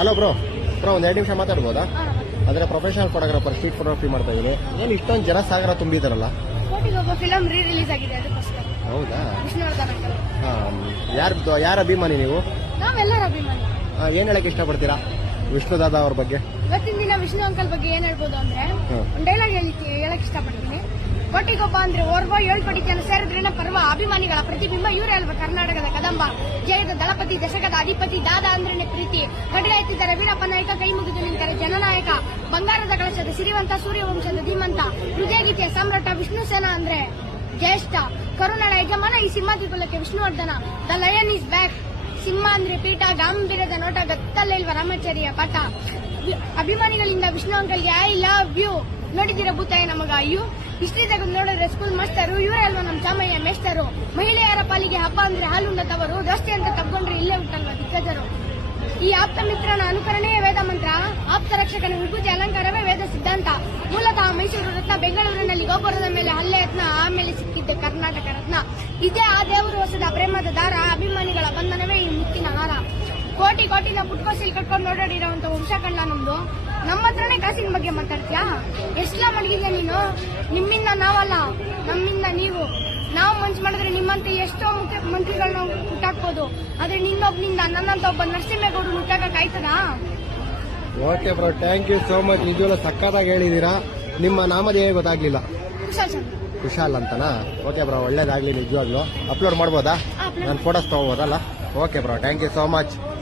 Hello bro ಒಂದು 2 ನಿಮಿಷ ಮಾತಾಡ್ಬೋದಾ? ಅಂದ್ರೆ ಪ್ರೊಫೆಷನಲ್ ಫೋಟೋಗ್ರಾಫರ್, ಸ್ಟ್ರೀಟ್ ಫೋಟೋಗ್ರಫಿ ಮಾಡ್ತಾ ಇದೀನಿ. ಏನು ಇಷ್ಟೊಂದು ಜನ ಸಾಗರ ತುಂಬಿದಾರಲ್ಲ? ಒಬ್ಬ ಫಿಲಂ ರಿಲೀಸ್ ಆಗಿದೆ, ಅದಕ್ಕೋಸ್ಕರ. ಹೌದಾ? ವಿಷ್ಣುವರ್ಧನ್ ಅಂಕಲ್. ಯಾರ ಅಭಿಮಾನಿ ನೀವು? ನಾವೆಲ್ಲರ ಅಭಿಮಾನಿ. ಏನ್ ಹೇಳಕ್ ಇಷ್ಟಪಡ್ತೀರಾ ವಿಷ್ಣು ದಾದಾ ಅವ್ರ ಬಗ್ಗೆ? ಇವತ್ತಿನ ದಿನ ವಿಷ್ಣು ಅಂಕಲ್ ಬಗ್ಗೆ ಏನ್ ಹೇಳ್ಬೋದು ಅಂದ್ರೆ, ಒಂದು ಡೈಲಾಗ್ ಹೇಳಕ್ ಇಷ್ಟಪಡ್ತೀನಿ. ಕೋಟಿಗೊಬ್ಬ ಅಂದ್ರೆ ಓರ್ವ 7 ಕೋಟಿ ಜನ ಸೇರಿದ್ರೇನ ಪರ್ವ, ಅಭಿಮಾನಿಗಳ ಪ್ರತಿಬಿಂಬ ಇವರೇ ಅಲ್ವಾ ಕರ್ನಾಟಕದ ಕದಂಬ, ಜಯದ ದಳಪತಿ, ದಶಕದ ಅಧಿಪತಿ, ದಾದಾ ಅಂದ್ರೇನೆ ಪ್ರೀತಿ, ಕಡಿಲ ಎತ್ತಿದ್ದಾರೆ ವೀರಪ್ಪ ನಾಯಕ, ಕೈ ಮುಗಿದು ನಿಂತಾರೆ ಜನನಾಯಕ, ಬಂಗಾರದ ಕಳಶದ ಸಿರಿವಂತ, ಸೂರ್ಯವಂಶದ ಧೀಮಂತ, ಹೃದಯಗೀತೆಯ ಸಾಮ್ರಾಟ, ವಿಷ್ಣು ಸೇನಾ ಅಂದ್ರೆ ಜ್ಯೇಷ್ಠ, ಕರುಣಳ ಯಜಮಾನ, ಈ ಸಿಂಹಾದ್ರಿಕುಲಕ್ಕೆ Vishnuvardhan, the lion is back, ಸಿಂಹ ಅಂದ್ರೆ ಪೀಠ, ಗಾಂಭೀರ್ಯದ ನೋಟ, ಗತ್ತಲ್ಲೇ ಇಲ್ವ ರಾಮಾಚಾರ್ಯ ಪಾಠ, ಅಭಿಮಾನಿಗಳಿಂದ ವಿಷ್ಣು ಅಂಕಲ್ಗೆ ಐ ಲವ್ ಯು. ನೋಡಿದಿರ ಭೂತಾಯ ನಮಗ ಅಯ್ಯು, ಹಿಸ್ಟ್ರಿ ತೆಗೆದು ನೋಡಿದ್ರೆ ಸ್ಕೂಲ್ ಮಾಸ್ಟರು, ಇವರೇ ಅಲ್ವಾ ನಮ್ ಚಾಮಯ್ಯ ಮೇಷ್ಟರು, ಮಹಿಳೆಯರ ಪಾಲಿಗೆ ಹಬ್ಬ ಅಂದ್ರೆ ಹಾಲುಂಡದವರು, ದೋಸ್ತಿ ಅಂತ ತಗೊಂಡ್ರೆ ಇಲ್ಲೇ ಉಂಟಲ್ವ ದಿಗ್ಗಜರು, ಈ ಆಪ್ತ ಮಿತ್ರನ ಅನುಕರಣೆಯೇ ವೇದ ಮಂತ್ರ, ಆಪ್ತ ರಕ್ಷಕನ ವಿಭೂತಿ ಅಲಂಕಾರವೇ ವೇದ ಸಿದ್ಧಾಂತ, ಮೂಲತಃ ಮೈಸೂರು ರತ್ನ, ಬೆಂಗಳೂರಿನಲ್ಲಿ ಗೋಪುರದ ಮೇಲೆ ಹಲ್ಲೆ ಯತ್ನ, ಆಮೇಲೆ ಸಿಕ್ಕಿದ್ದೆ ಕರ್ನಾಟಕ ರತ್ನ, ಇದೇ ಆ ದೇವರು ಹೊಸದ ಪ್ರೇಮದ ದಾರ, ಅಭಿಮಾನಿಗಳ ಬಂಧನವೇ ಈ ಮುತ್ತಿನ ಹಾರ, ಕೋಟಿನ ಪುಟ್ಕೋಸಿಲ್ ಕಟ್ಕೊಂಡು ಓಡಾಡಿರೋಂತ ವಂಶ ಕಣ್ಣ ನಮ್ದು, ನಮ್ಮ ಹತ್ರನೇ ಕಾಸಿನ ಬಗ್ಗೆ ಮಾತಾಡ್ತೀಯಾ? ಎಷ್ಟೆಲ್ಲ ಮಡಗಿದ್ಯಾ ನೀನು? ನಿಮ್ಮಿಂದ ನಾವಲ್ಲ, ನಮ್ಮಿಂದ ನೀವು. ನಾವು ಮನ್ಸು ಮಾಡಿದ್ರೆ ನಿಮ್ಮಂತ ಎಷ್ಟೋ ಮಂತ್ರಿಗಳನ್ನ ಹುಟ್ಟಾಕ್ಬೋದು, ಆದ್ರೆ ನಿನ್ನೊಬ್ನಿಂದ ನನ್ನಂತ ಒಬ್ಬ ನರಸಿಂಹೇಗೌಡರು ಹುಟ್ಟಾಕಕ್ ಆಯ್ತದಾ? Okay bro, thank you so much. ನಿಜವಲ್ಲ ಸಕ್ಕತ್ತಾಗಿ ಹೇಳಿದೀರಾ. ನಿಮ್ಮ ನಾಮಧೇಯ ಗೊತ್ತಾಗ್ಲಿಲ್ಲ? ಕುಶಾಲ್ ಅಂತನಾ? ಓಕೆ ಬ್ರೋ, ಒಳ್ಳೇದಾಗ್ಲಿ. ನಿಜವಾಗ್ಲು ಅಪ್ಲೋಡ್ ಮಾಡ್ಬೋದಾ? ನಾನು ಫೋಟೋಸ್ ತಗೋಬೋದಲ್ಲ? Okay bro, thank you so much.